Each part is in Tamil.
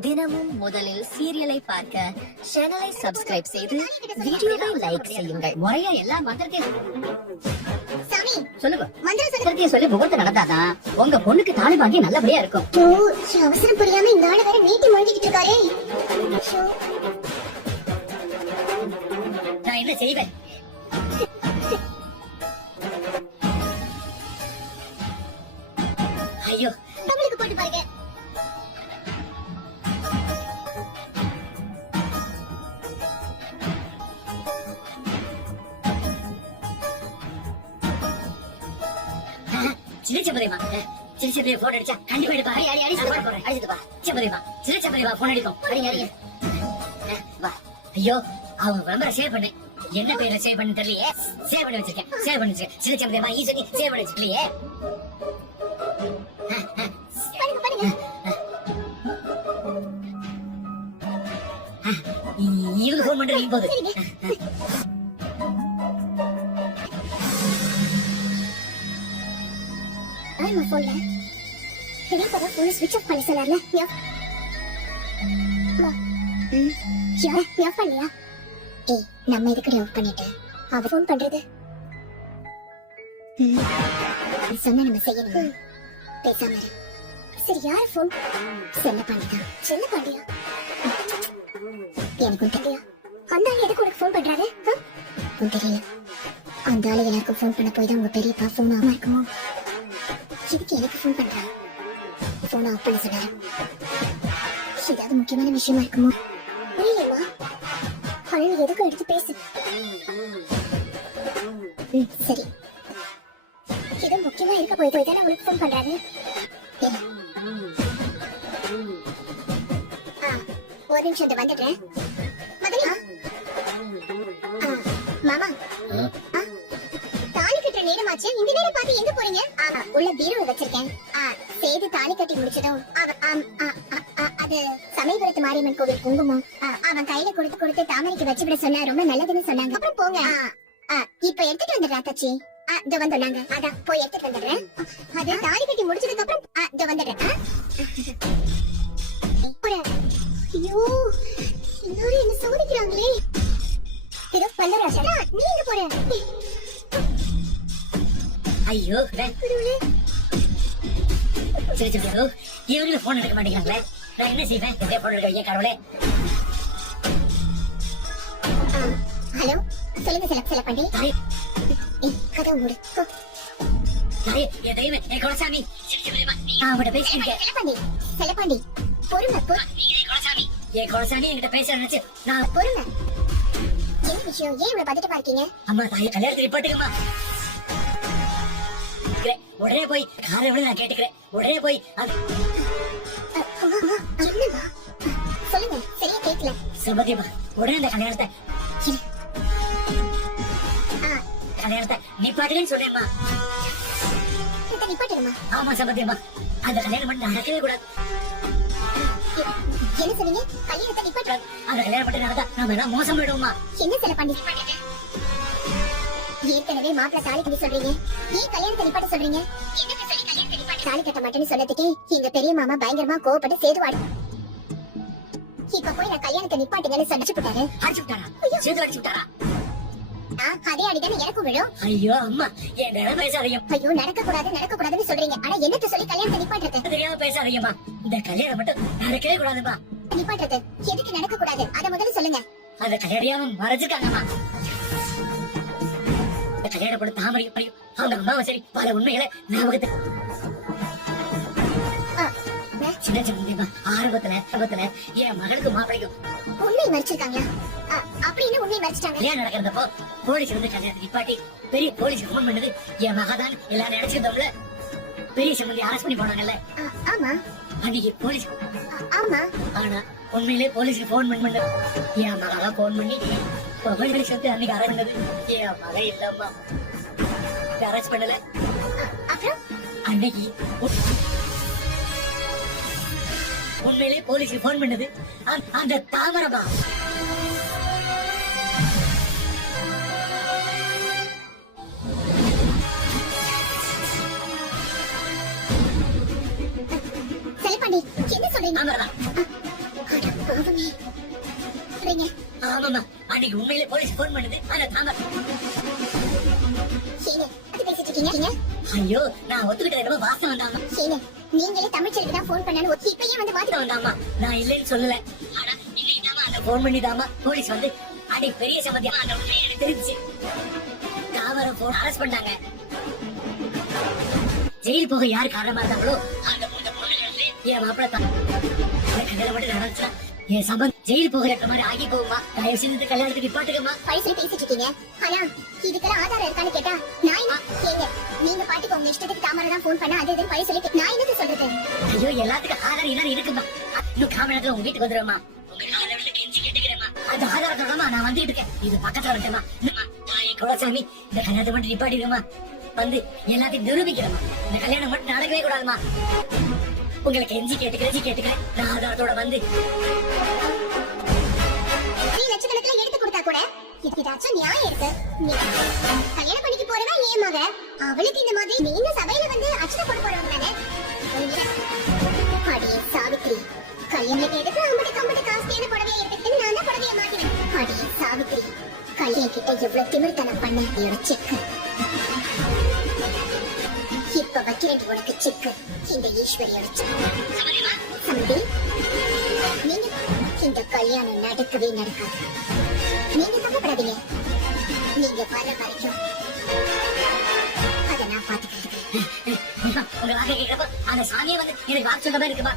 தினமும் முதலில் சீரியலை பார்க்க சேனலை சப்ஸ்கிரைப் செய்து வீடியோவை லைக் செய்யுங்கள். முறையா எல்லா மந்திரத்தையும் சொல்லுங்க. மந்திரத்தையும் சொல்லி முகூர்த்தம் நடந்தாதான் உங்க பொண்ணுக்கு தாலி வாங்கி நல்லபடியா இருக்கும். அவசரம் புரியாம இந்த ஆளு வேற நீட்டி முழுகிட்டு இருக்காரே. நான் என்ன செய்வேன்? ஐயோ, தமிழுக்கு போட்டு பாருங்க. சிரிச்சபதிமா சிரிச்சபதி போன் அடிச்சா கண்டிப்பா எடுப்பா. அடிச்சுப்பா சிரிச்சபதிமா சிரிச்சபதிமா போன் அடிக்கும். ஐயோ, அவங்க விளம்பரம் சேவ் பண்ணு. என்ன பேரை சேவ் பண்ணு தெரியலையே. சேவ் பண்ணி வச்சிருக்கேன். சேவ் பண்ணி வச்சிருக்கேன். சிரிச்சபதிமா ஈஸி சேவ் பண்ணி வச்சிருக்கலையே. இவங்க போன் பண்றீங்க போது. ஆமா போன்ல இப்பதான் போன் ஸ்விட்ச் ஆஃப் பண்ண சொன்னார்ல. ஆஃப் பண்ணியா? ஏய், நம்ம இதுக்கடி ஆஃப் பண்ணிட்டு அவ போன் பண்றது சொன்ன நம்ம செய்யணும். பேசாம இரு. சரி, யாரு போன்? செல்லப்பாண்டிதான். செல்லப்பாண்டியா? எனக்கு தெரியல. அந்த ஆளு எதுக்கு உனக்கு போன் பண்றாரு? தெரியல. அந்த ஆளு எல்லாருக்கும் போன் பண்ண போய் தான் உங்க பெரியப்பா போன் ஆமா இருக்குமோ? இதுக்கு எனக்கு போன் பண்றா? போன் ஆஃப் பண்ண சொன்னாரு. ஏதாவது முக்கியமான விஷயமா இருக்குமோ? புரியலமா? அவன் எதுக்கும் எடுத்து பேசு. சரி, ஏதோ முக்கியமா இருக்க போய் தானே உங்களுக்கு போன் பண்றாரு. ஒரு நிமிஷம் வந்துடுறேன். மாமா, தாலி கட்டுற நேரமாச்சு. இந்த நேரம் பார்த்து எங்க போறீங்க? உள்ள பீரோல வச்சிருக்கேன். சேது தாலி கட்டி முடிச்சதும் அது சமயபுரத்து மாரியம்மன் கோவில் குங்குமம் அவன் கையில கொடுத்து தாமரைக்கு வச்சுவிட சொன்னா ரொம்ப நல்லதுன்னு சொன்னாங்க. அப்புறம் போங்க. இப்ப எடுத்துட்டு வந்துடுறா தச்சி. இதோ வந்துடுறாங்க. அதான் போய் எடுத்துட்டு வந்துடுறேன். அது தாலி கட்டி முடிச்சதுக்கு அப்புறம் இதோ வந்துடுறேன். ஐயோ, எல்லாரும் என்ன சோதிக்கிறாங்களே. ஏதோ பல்லராசா, நீ எங்க போற? ஐயோ, சரி சரி, இவங்களும் போன் எடுக்க மாட்டேங்கிறாங்களே. நான் என்ன செய்வேன்? போன் எடுக்க வைக்க கடவுளே. ஹலோ, சொல்லுங்க செல்லப்பாண்டி. கதை மூடு. குலசாமி, அவங்ககிட்ட பேசிட்டு செல்லப்பாண்டி பொறுமை. குலசாமி என்கிட்ட பேச நினைச்சு நான் பொறுமை. என்ன விஷயம்? ஏன் இவ்வளவு பதட்டமா இருக்கீங்க? அம்மா, தாயை கல்யாணத்துக்கு நிப்பாட்டுங்கம்மா. உடனே போய் காரை விட நான் கேட்டுக்கிறேன். உடனே போய் என்னமா சொல்லுங்க, சரியா கேட்கல. சம்பந்தியம்மா, உடனே அந்த கல்யாணத்தை நிப்பாட்டுன்னு சொல்றேன்மா. நிப்பாட்டுமா? ஆமா சம்பந்தியம்மா, அந்த கல்யாணம் பண்ணி நடக்கவே கூடாது. என்ன சொன்னீங்க? கல்யாணத்தை நிப்பாட்டு? அந்த கல்யாணம் பண்ணி நடந்தா நாம எல்லாம் மோசம் போயிடுவோமா? என்ன செல்லப்பாண்டி நிப்பாட்டுங்க? ஏற்கனவே மாப்பிள்ள தாலி கட்டி சொல்றீங்க, ஏன் கல்யாணத்தை நிப்பாட்ட சொல்றீங்க? என்னன்னு சொல்லி கல்யாணத்தை நிப்பாட்ட? தாலி கட்ட மாட்டேன்னு சொன்னதுக்கே எங்க பெரிய மாமா பயங்கரமா கோவப்பட்டு சேதுவாடு. இப்ப போய் நான் கல்யாணத்தை நிப்பாட்டுங்கன்னு சொல்லிச்சு போட்டாரு. அடிச்சு விட்டாரா? சேது அடிச்சு விட்டாரா? அதே அடிதானே எனக்கும் விழும். ஐயோ அம்மா, என் நேரம் பேசாதீங்க. ஐயோ, நடக்க கூடாதுன்னு சொல்றீங்க. ஆனா என்னத்த சொல்லி கல்யாணத்தை நிப்பாட்டுறது? தெரியாம பேசாதீங்கம்மா. இந்த கல்யாணம் மட்டும் நடக்கவே கூடாதுமா. நிப்பாட்டுறது எதுக்கு நடக்க கூடாது? அத முதல்ல சொல்லுங்க. அந்த கல்யாணம் மறைச்சிருக்காங்கம்மா. கல்யாணம் பண்ண தாமரையும் அவங்க அம்மாவும் சரி பல உண்மைகளை ஞாபகத்தை சின்ன சின்ன ஆரம்பத்துல என் மகளுக்கு மாப்பிளைக்கும் உண்மை மறைச்சிருக்காங்களா? அப்படின்னு உண்மை மறைச்சிட்டாங்க. ஏன் நடக்கிறதப்போ போலீஸ் வந்து கல்யாணத்தை நிப்பாட்டி பெரிய போலீஸ் ஃபோன் பண்ணது என் மகதான் எல்லாரும் நினைச்சிருந்தோம்ல. பெரிய சம்பந்தி அரெஸ்ட் பண்ணி போனாங்கல்ல. ஆமா, அன்னைக்கு போலீஸ். ஆமா, ஆனா உண்மையிலே போலீஸ்க்கு ஃபோன் பண்ணது என் மகதான் ஃபோன் பண்ணி போலீஸ் வந்து அன்னைக்கு அரெஸ்ட் பண்ணது என் மக இல்லம்மா. அரெஸ்ட் பண்ணல. அப்புறம் அன்னைக்கு உண்மையிலே போலீஸ்க்கு ஃபோன் பண்ணது அந்த தாமரமா. செல்லப்பாண்டி, என்ன சொல்றீங்க? தாமரமா போதுமே. சரிங்க. ஆமாமா, அன்னைக்கு உண்மையிலே போலீஸ் போன் பண்ணுது. ஆனா தாமரை ஏங்க அது பேசிட்டு இருக்கீங்க? ஐயோ, நான் ஒத்துக்கிட்ட என்னமோ வாசம் வந்தாமா. ஏங்க நீங்களே தமிழ்ச்சலுக்கு தான் ஃபோன் பண்ணான்னு இப்பயே வந்து பாத்துட்டு வந்தாமா. நான் இல்லைன்னு சொல்லல. ஆனா இன்னைக்கு தாமா அந்த போன் பண்ணிதாமா போலீஸ் வந்து அன்னைக்கு பெரிய சம்பந்தியமா அந்த உண்மையை எனக்கு தெரிஞ்சுச்சு. தாமரை போன் அரெஸ்ட் பண்ணாங்க. ஜெயில் போக யாரு காரணமா இருந்தாங்களோ அந்த பொண்ணு என் மாப்பிள்ள தான். கல்யாணம் மட்டும் நடந்துச்சா என் சம்பந்த் ஜெயில் போகிற மாதிரி ஆகி போகுமா? தயவு செஞ்சு கல்யாணத்துக்கு நிப்பாட்டுக்கமா. பைசல் பேசிட்டு இருக்கீங்க. ஆனா இதுக்கெல்லாம் ஆதாரம் இருக்கான்னு கேட்டா நான் ஏங்க நீங்க பாட்டுக்கு உங்க இஷ்டத்துக்கு தாமரை தான் ஃபோன் பண்ண அது இதுன்னு பைசல் நான் என்னது சொல்றது? ஐயோ, எல்லாத்துக்கும் ஆதாரம் என்ன இருக்குமா? இன்னும் காமனத்துல உங்க வீட்டுக்கு வந்துருமா? உங்க காலை விட்டு கெஞ்சி கேட்டுக்கிறேமா. அந்த ஆதாரத்தோடமா நான் வந்துட்டு இருக்கேன். இது பக்கத்துல வந்துட்டேமா. தாயே குலசாமி, இந்த கல்யாணத்தை மட்டும் நிப்பாட்டிடுமா. வந்து எல்லாத்தையும் நிரூபிக்கிறமா. இந்த கல்யாணம் மட்டும் நடக்கவே கூடாதுமா. உங்களுக்கு கெஞ்சி கேட்டுக்கிறேன். நான் ஆதாரத்தோட வந்து நீ லட்சக்கணக்கில் எடுத்து கொடுத்தா கூட இதுதாச்சும் நியாயம் இருக்கு. நீ கல்யாணம் பண்ணிக்க போறவா ஏன் மக? அவளுக்கு இந்த மாதிரி நீ இந்த சபையில வந்து அச்சனை போட போறவங்க தானே? அடியே சாவித்ரி, கல்யாணத்துக்கு எதுக்கு அம்பட்டு காஸ்ட்லியான புடவையை எடுத்துக்கிட்டு நான் தான் புடவையை மாட்டினேன். அடியே சாவித்ரி, கல்யாணம் கிட்ட எவ்வளவு திமிர்த்தனம் பண்ண செக்கு. இப்ப வைக்கிறேன் உனக்கு செக்கு. இந்த ஈஸ்வரியோட சம்பி, நீங்க இந்த கல்யாணம் நடக்கவே நடக்காது. நீங்க கவலைப்படாதீங்க. நீங்க வர வரைக்கும் அதை நான் பாத்துக்கிறேன். உங்க வாக்க கேட்கிறப்ப அந்த சாமியை வந்து எனக்கு வாக்கு சொல்ற மாதிரி இருக்குமா?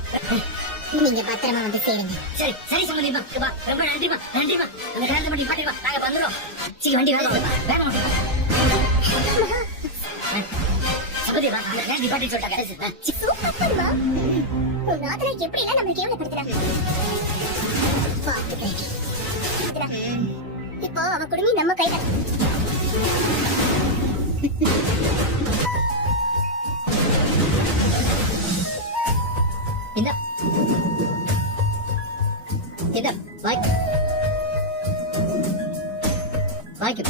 நீங்க பத்திரமா வந்து சேருங்க. சரி சம்பந்திமா. ரொம்ப நன்றிமா. அந்த கல்யாணத்தை மட்டும் நிப்பாட்டிடுமா. நாங்க வந்துடும். சரி, வண்டி வேகம் சம்பந்திமா. அந்த கல்யாணம் நிப்பாட்டி சொல்லிட்டாங்க. சூப்பர்மா. உங்க ஆதரவை எப்படி எல்லாம் நம்மளுக்கு கேவலப்படுத்துறாங்க பாத்துக்கிறேன். இப்போ அவ குடுமி நம்ம கையில. இந்த வாய்க்கு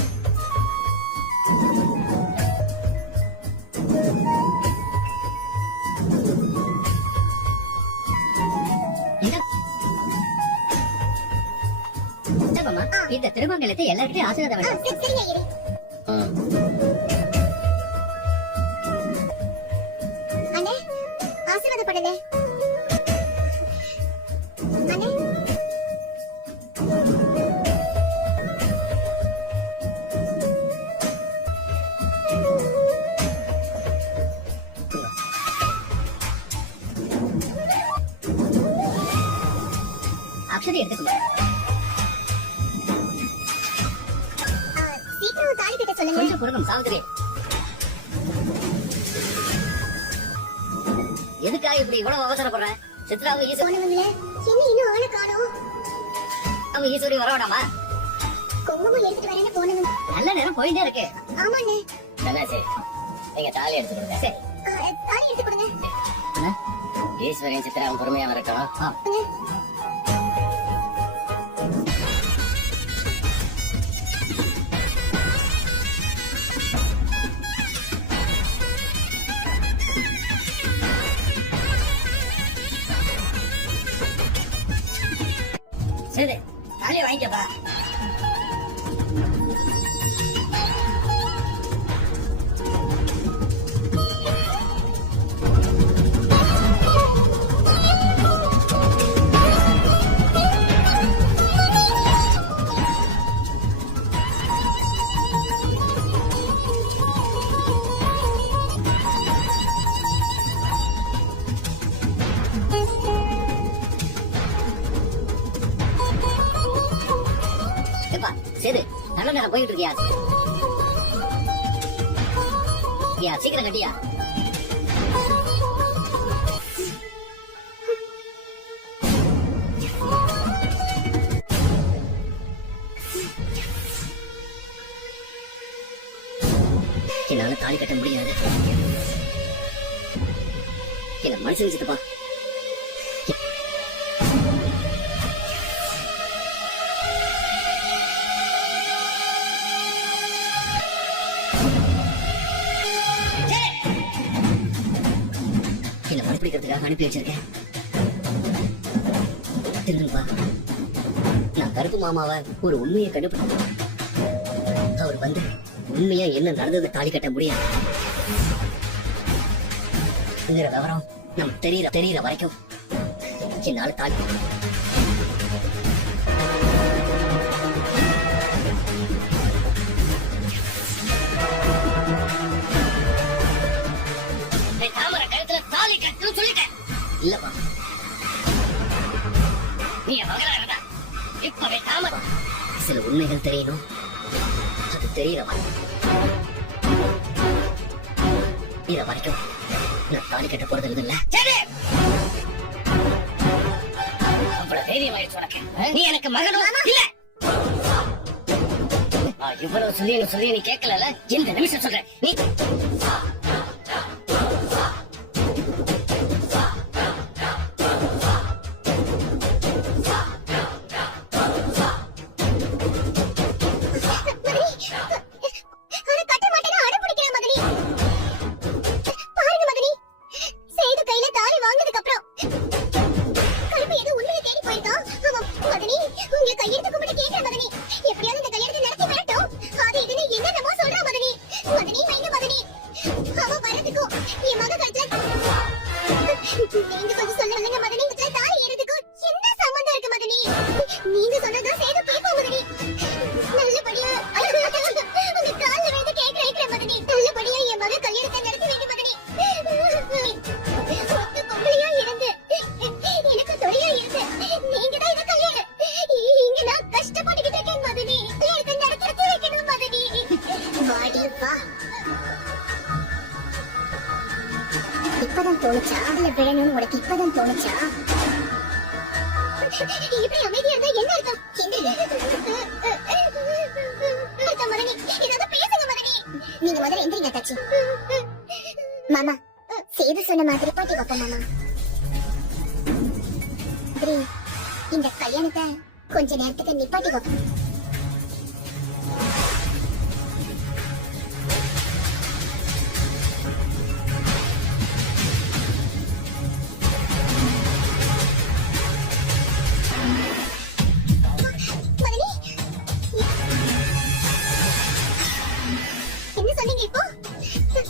இந்த திருமங்கலத்தை எல்லாருக்கிட்டையும் ஆசீர்வாதம் வேணும். அண்ணே ஆசீர்வாதப்படுங்க. அண்ணே அக்ஷதை எடுத்துக்கணும். சீக்கிரம் தாலி கட்ட சொல்லுங்க. கொஞ்சம் கொடுக்கும் சாவித்திரி. எதுக்காக இப்படி இவ்வளவு அவசரப்படுறேன்? சித்ராவும் ஈஸ்வரி என்ன இன்னும் ஆளை காணோம்? அவங்க ஈஸ்வரி வரவேடாமா? குங்குமம் எடுத்துட்டு வரேன்னு போனவங்க. நல்ல நேரம் போயிட்டே இருக்கு. ஆமாண்ணே. சரி, நீங்க தாலி எடுத்து கொடுங்க. சரி, தாலி எடுத்து கொடுங்க. ஈஸ்வரியும் சித்ராவும் பொறுமையா இருக்கணும். சரி, தாலியை வாங்கிக்கப்பா. சரி, நல்ல நேரம் போயிட்டு இருக்கியா? சீக்கிரம் கட்டியா. என்னால தாலி கட்ட முடியாது. என்ன மனசு வச்சுட்டுப்பா. என்ன மறுபிடிக்கிறதுக்காக அனுப்பி வச்சிருக்கேன். காத்திருப்பா. நான் கருப்பு மாமாவை ஒரு உண்மையை கண்டுபிடிச்சேன். அவர் வந்து உண்மையா என்ன நடந்தது தாலி கட்ட முடியாது விவரம் நம்ம தெரியற வரைக்கும் என்னால தாலி தாமரை கழுத்துல தாலி கட்டுன்னு சொல்லிட்டேன் இல்லப்பா. நீ மகளா இருந்தா இப்பவே தாமரை சில உண்மைகள் தெரியணும். அது தெரியற வரைக்கும் நான் தாலி கட்ட போறது இல்ல. அவ்வளவு தைரியம் ஆயிடுச்சு உனக்கு. நீ எனக்கு மகனும் இல்ல. இவ்வளவு சொல்லி நீ கேட்கல. இந்த நிமிஷம் சொல்றேன். நீ இப்பதான் தோணுச்சா? அதுல விழணும் உனக்கு இப்பதான் தோணுச்சா? இப்படி அமைதியா இருந்தா என்ன அர்த்தம்? நீங்க முதல்ல எந்திரிங்க தச்சி. மாமா சேது சொன்ன மாதிரி பாட்டி வைப்போம் மாமா. இந்த கல்யாணத்தை கொஞ்ச நேரத்துக்கு நிப்பாட்டி வைப்போம்.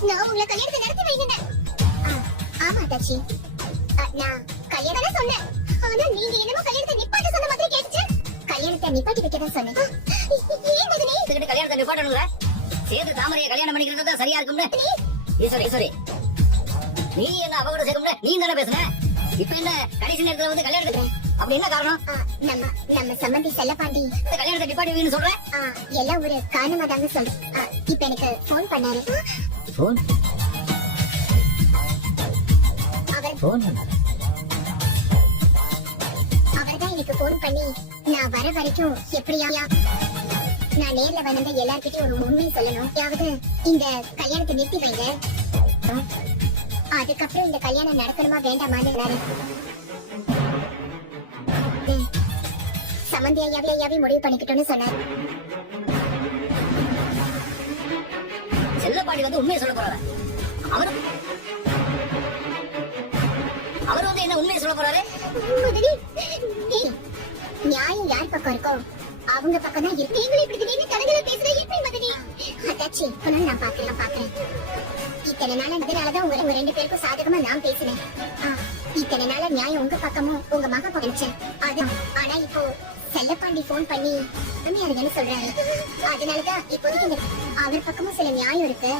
நான் உங்களை கல்யாணத்தை நடத்தி வைக்கிறேன். ஆமா தாச்சி, நான் கல்யாணம் தான் சொன்னேன். ஆனா நீங்க என்னமோ கல்யாணத்தை நிப்பாட்ட சொன்ன மாதிரி கேட்டுச்சு. கல்யாணத்தை நிப்பாட்டி வைக்க தான் சொன்னேன். ஏன் மகனே இதுகிட்ட கல்யாணத்தை நிப்பாட்டணும்ல? சேது தாமரையை கல்யாணம் பண்ணிக்கிறது தான் சரியா இருக்கும்ல? ஈஸ்வரி நீ என்ன அவ கூட சேர்க்கும்ல? நீ தானே பேசுன. இப்ப என்ன கடைசி நேரத்துல வந்து கல்யாணத்துக்கு அப்படி என்ன காரணம்? நம்ம சம்பந்தி செல்லப்பாண்டி கல்யாணத்தை நிப்பாட்டி வைக்கணும்னு சொல்றேன். எல்லாம் ஒரு காரணமா தாங்க சொல்றேன். இப்ப எனக்கு போன் பண்ணாரு. போன் அவர்தான் எனக்கு போன் பண்ணி நான் வர வரைக்கும் எப்படியா நான் நேர்ல வந்த எல்லார்கிட்டயும் ஒரு உண்மை சொல்லணும். யாவது இந்த கல்யாணத்தை நிறுத்தி வைங்க. அதுக்கப்புறம் இந்த கல்யாணம் நடக்கணுமா வேண்டாமான்னு சம்பந்தி ஐயாவே முடிவு பண்ணிக்கிட்டோன்னு சொன்னார். செல்லப்பாடி வந்து உண்மையை சொல்ல போறாரு. அவர் வந்து என்ன உண்மையை சொல்ல போறாரு? நியாயம் யார் பக்கம் இருக்கோ அவங்க பக்கம் தான் இருக்கு. நீங்களும் இப்படி திடீர்னு தடங்களை பேசுற எப்படி மதனி? அதாச்சி நான் பாக்குறேன். இத்தனை நாள் அதனாலதான் உங்க ரெண்டு பேருக்கும் சாதகமா நான் பேசினேன். இத்தனை நாள நியாயம் உங்க பக்கமும் உங்க மக பக்கம். அதான் ஆனா இப்போ செல்லப்பாண்டி போன் பண்ணி என்ன சொல்றாரு. அதனாலதான் இப்போதைக்கு அவர் பக்கமும் சில நியாயம் இருக்கு.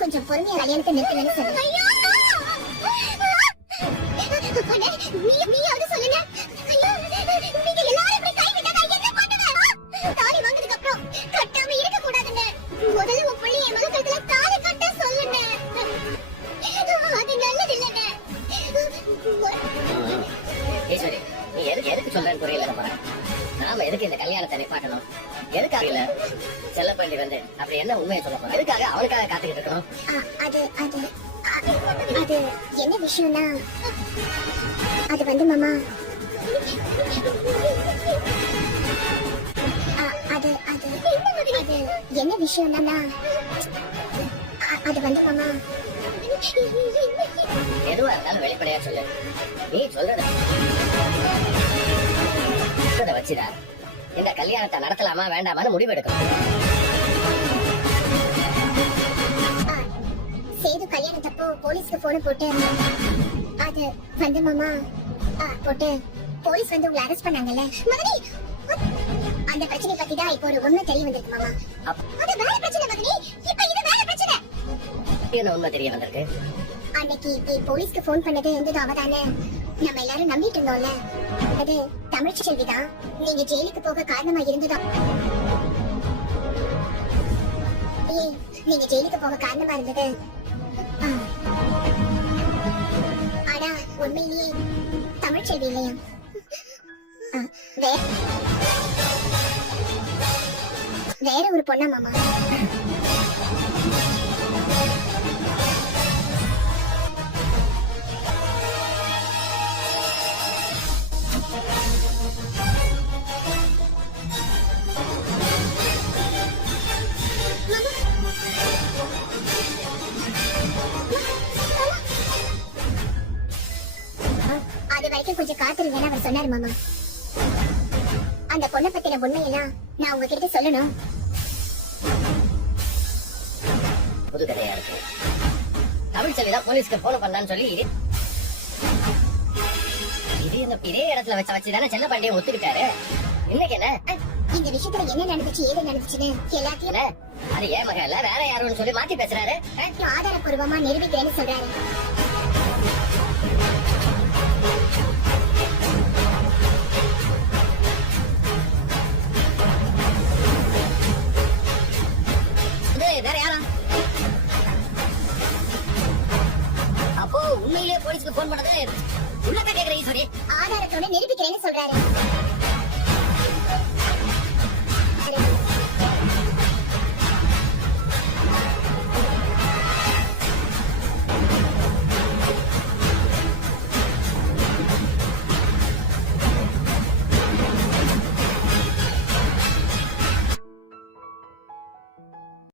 கொஞ்சம் பொறுமையா கல்யாணத்தை நிறுத்தலன்னு சொல்றேன். முதல்ல உன் புள்ளி என் மக கழுத்துல தாலி கட்ட சொல்லுங்க. அது நல்லது இல்லங்க. ஈஸ்வரி நீ எதுக்கு சொல்றேன்னு புரியல. நாம எதுக்கு இந்த கல்யாணத்தை நிப்பாட்டணும்? எதுக்காக இல்ல செல்லப்பள்ளி வந்து அப்படி என்ன உண்மையை சொல்ல போறோம்? எதுக்காக அவளுக்காக காத்துக்கிட்டு இருக்கணும்? அது என்ன விஷயம்னா அது வந்து மாமா அது என்ன விஷயம்னா அது வந்து மாமா எதுவா இருந்தாலும் வெளிப்படையா சொல்லு. நீ சொல்றது வச்சுதான் இந்த கல்யாணத்தை நடத்தலாமா வேண்டாமான்னு முடிவு எடுக்கணும். சேது கல்யாணத்தப்போ போலீஸ்க்கு போன் போட்டு அது வந்து மாமா போட்டு போலீஸ் வந்து உங்களை அரெஸ்ட் பண்ணாங்கல்ல மகனே. அந்த பிரச்சனை பத்தி தான் இப்போ ஒரு உண்மை தெரிய வந்திருக்கு மாமா. அது வேற பிரச்சனை மகனே, இப்போ இது வேற பிரச்சனை. என்ன உண்மை தெரிய வந்திருக்கு? அன்னைக்கு போலீஸ்க்கு போன் பண்ணது இருந்தது அவதானே. நம்ம எல்லாரும் நம்பிட்டு இருந்தோம்ல, அது தமிழ் செல்விதான் நீங்க ஜெயிலுக்கு போக காரணமா இருந்ததா. நீங்க ஜெயிலுக்கு போக காரணமா இருந்தது ஆனா உண்மையிலேயே தமிழ் செல்வி இல்லையா? வேற ஒரு பொண்ணா மாமா? அது வரைக்கும் கொஞ்சம் காத்திருங்கன்னு அவர் சொன்னாரு மாமா. அந்த பொண்ணை பத்தின உண்மையெல்லாம் நான் உங்ககிட்ட சொல்லணும். புது கதையா இருக்கு. தமிழ் செல்விதான் போலீஸ்க்கு போன் பண்ணலான்னு சொல்லி இதே இடத்துல வச்சுதானே செல்லப்பாண்டியன் ஒத்துக்கிட்டாரு. இன்னைக்கு என்ன இந்த விஷயத்துல என்ன நடந்துச்சு ஏது நடந்துச்சுன்னு எல்லாத்தையும் அது ஏன் மகன் வேற யாருன்னு சொல்லி மாத்தி பேசுறாரு. ஆதாரப்பூர்வமா நிரூபிக்கிறேன்னு சொல்றாரு.